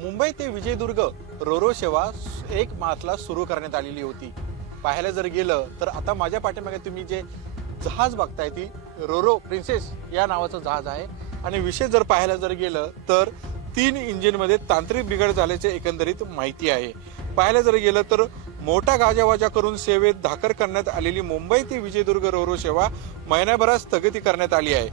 मुंबई ते विजयदुर्ग रोरो सेवा 1 मार्चला सुरू करण्यात आलेली होती। पाहायला जर गेलं तर आता माझ्या पाठीमागे तुम्ही जे जहाज बघताय ती रोरो प्रिन्सेस या नावाचं जहाज आहे आणि विशेष जर पाहायला जर गेलं तर 3 इंजिनमध्ये तांत्रिक बिघाड झाल्याचे एकंदरीत माहिती आहे। पाहायला जर गेलं तर मोठा गाजावाजा करून सेवेत धाकर करण्यात आलेली मुंबई ते विजयदुर्ग रोरो सेवा महिनाभरात स्थगिती करण्यात आली आहे।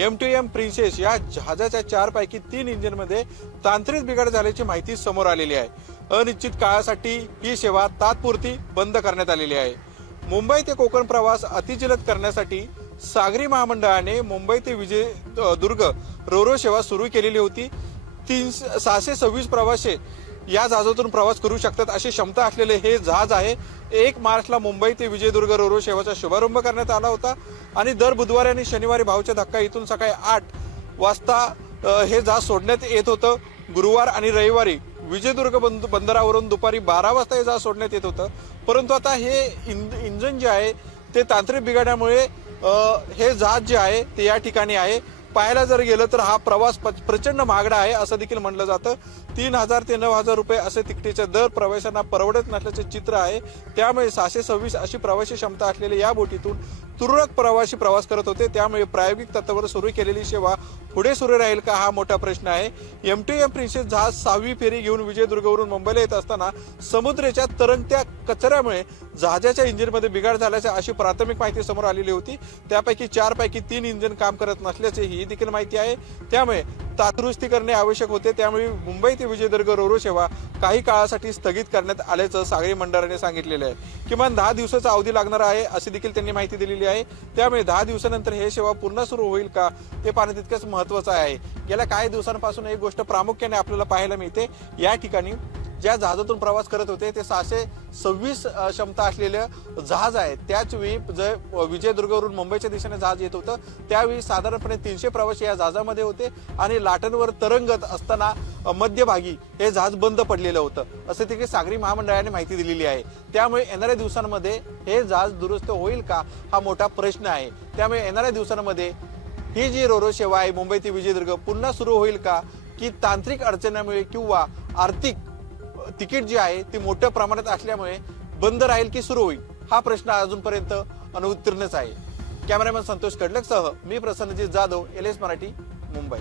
M2M प्रिन्सेस या जहाजाच्या 4 पैकी 3 इंजिनमध्ये तांत्रिक बिघाड झाल्याची माहिती समोर आलेली आहे। अनिश्चित काळासाठी ही सेवा तात्पुरती बंद करण्यात आलेली आहे। मुंबई ते कोकण प्रवास अतिजलद करण्यासाठी सागरी महामंडळाने मुंबई ते विजयदुर्ग रोरो सेवा सुरू केलेली होती। 626 प्रवासी या जहाजातून प्रवास करू शकतात अशी क्षमता असलेले हे जहाज आहे। 1 मार्चला मुंबई ते विजयदुर्ग रोरो सेवेचा शुभारंभ करण्यात आला होता आणि दर बुधवारी आणि शनिवारी भावच्या धक्का इथून सकाळी 8 वाजता हे जहाज सोडण्यात येत होतं। गुरुवार आणि रविवारी विजयदुर्ग बंदरावरून दुपारी 12 वाजता हे जहाज सोडण्यात येत होतं, परंतु आता हे इंजिन जे आहे ते तांत्रिक बिघाडामुळे हे जहाज जे आहे ते या ठिकाणी आहे। पाहायला जर गेलं तर हा प्रवास प्रचंड महागडा आहे असं देखील म्हटलं जातं। 3000 ते 9000 रुपये असे तिकिटाचे दर प्रवाशांना परवडत नसल्याचे चित्र आहे। त्यामुळे 626 अशी प्रवासी क्षमता असलेल्या या बोटीतून तुरळक प्रवासी प्रवास करत होते। त्यामुळे प्रायोगिक तत्त्वावर सुरू केलेली सेवा पुढे सुरू राहील का हा मोठा प्रश्न आहे। M2M प्रिन्सेस जहाज 6वी फेरी घेऊन विजयदुर्गवरून मुंबईला येत असताना समुद्राच्या तरंगत्या कचऱ्यामुळे जहाजाच्या इंजिनमध्ये बिघाड झाल्याची अशी प्राथमिक माहिती समोर आलेली होती। त्यापैकी 4 पैकी 3 इंजिन काम करत नसल्याचे ही देखील माहिती आहे। त्यामुळे तातडुरुस्ती करणे आवश्यक होते। त्यामुळे मुंबई ते विजयदुर्ग रोरो सेवा काही काळासाठी स्थगित करण्यात आल्याचं सागरी मंडळाने सांगितलेलं आहे। किमान 10 दिवसाचा अवधी लागणार आहे अशी देखील त्यांनी माहिती दिलेली आहे। त्यामुळे 10 दिवसानंतर हे सेवा पुन्हा सुरू होईल का ते पाहणे तितकंच महत्त्वाचं आहे। गेल्या काही दिवसांपासून एक गोष्ट प्रामुख्याने आपल्याला पाहायला मिळते, या ठिकाणी ज्या जहाजातून प्रवास करत होते ते 626 क्षमता असलेलं जहाज आहे। त्याच वेळी जर विजयदुर्गवरून मुंबईच्या दिशेने जहाज येत होतं त्यावेळी साधारणपणे 300 प्रवासी या जहाजामध्ये होते आणि लाटांवर तरंगत असताना मध्यभागी हे जहाज बंद पडलेलं होतं असं देखील सागरी महामंडळाने माहिती दिलेली आहे। त्यामुळे येणाऱ्या दिवसांमध्ये हे जहाज दुरुस्त होईल का हा मोठा प्रश्न आहे। त्यामुळे येणाऱ्या दिवसांमध्ये ही जी रोरो सेवा आहे मुंबई ते विजयदुर्ग पुन्हा सुरू होईल का, की तांत्रिक अडचणीमुळे किंवा आर्थिक तिकीट जी आहे ती मोठ्या प्रमाणात असल्यामुळे बंद राहील की सुरू होईल हा प्रश्न अजूनपर्यंत अनुत्तीर्णच आहे। कॅमेरामॅन संतोष कडलकसह मी प्रसन्नजित जाधव, LS मराठी, मुंबई।